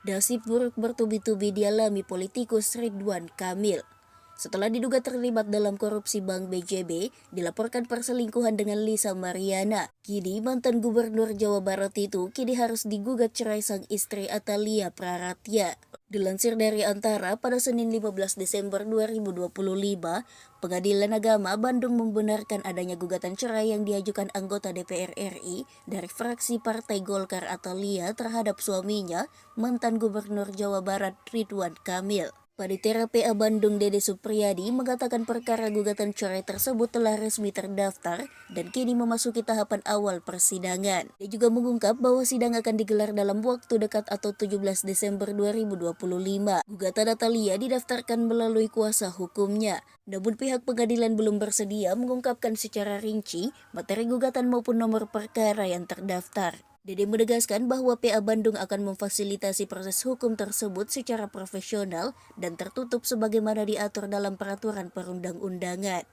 Nasib buruk bertubi-tubi dialami politikus Ridwan Kamil. Setelah diduga terlibat dalam korupsi Bank BJB, dilaporkan perselingkuhan dengan Lisa Mariana. Kini mantan gubernur Jawa Barat itu harus digugat cerai sang istri Atalia Praratya. Dilansir dari Antara, pada Senin 15 Desember 2025, Pengadilan Agama Bandung membenarkan adanya gugatan cerai yang diajukan anggota DPR RI dari fraksi Partai Golkar Atalia terhadap suaminya, mantan gubernur Jawa Barat Ridwan Kamil. Panitera PA Bandung Dede Supriyadi mengatakan perkara gugatan cerai tersebut telah resmi terdaftar dan kini memasuki tahapan awal persidangan. Dia juga mengungkap bahwa sidang akan digelar dalam waktu dekat atau 17 Desember 2025. Gugatan Atalia didaftarkan melalui kuasa hukumnya. Namun pihak pengadilan belum bersedia mengungkapkan secara rinci materi gugatan maupun nomor perkara yang terdaftar. Dede menegaskan bahwa PA Bandung akan memfasilitasi proses hukum tersebut secara profesional dan tertutup sebagaimana diatur dalam peraturan perundang-undangan.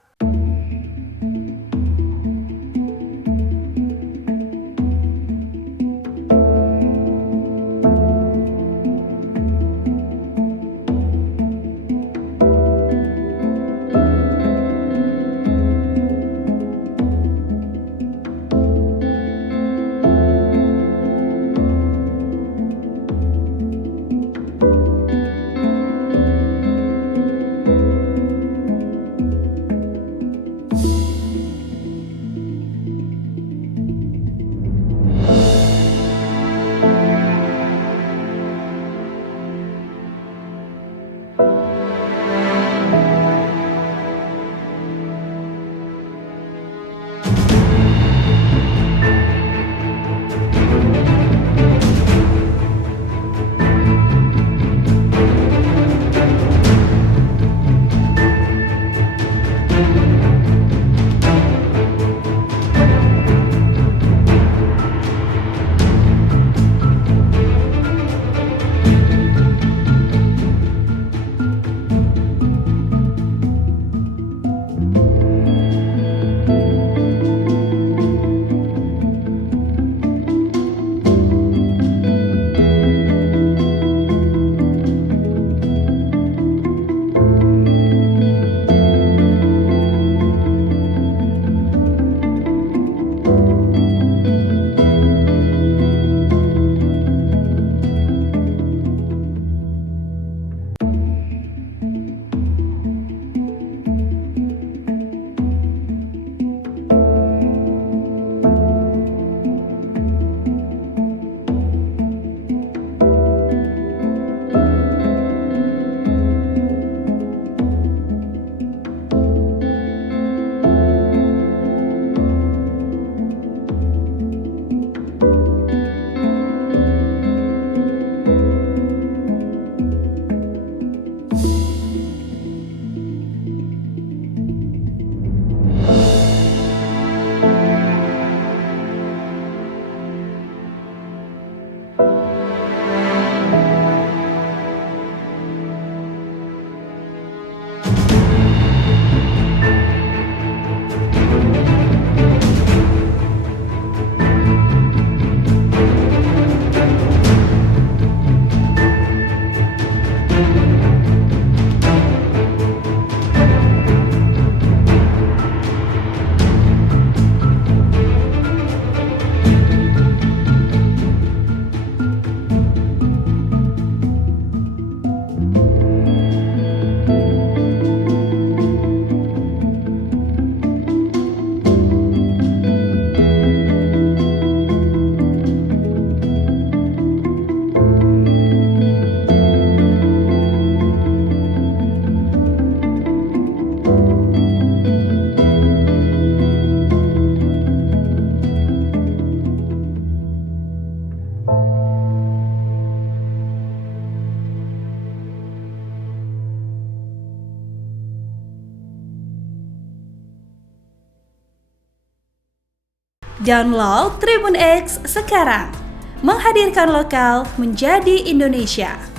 Download Tribun X sekarang, menghadirkan lokal menjadi Indonesia.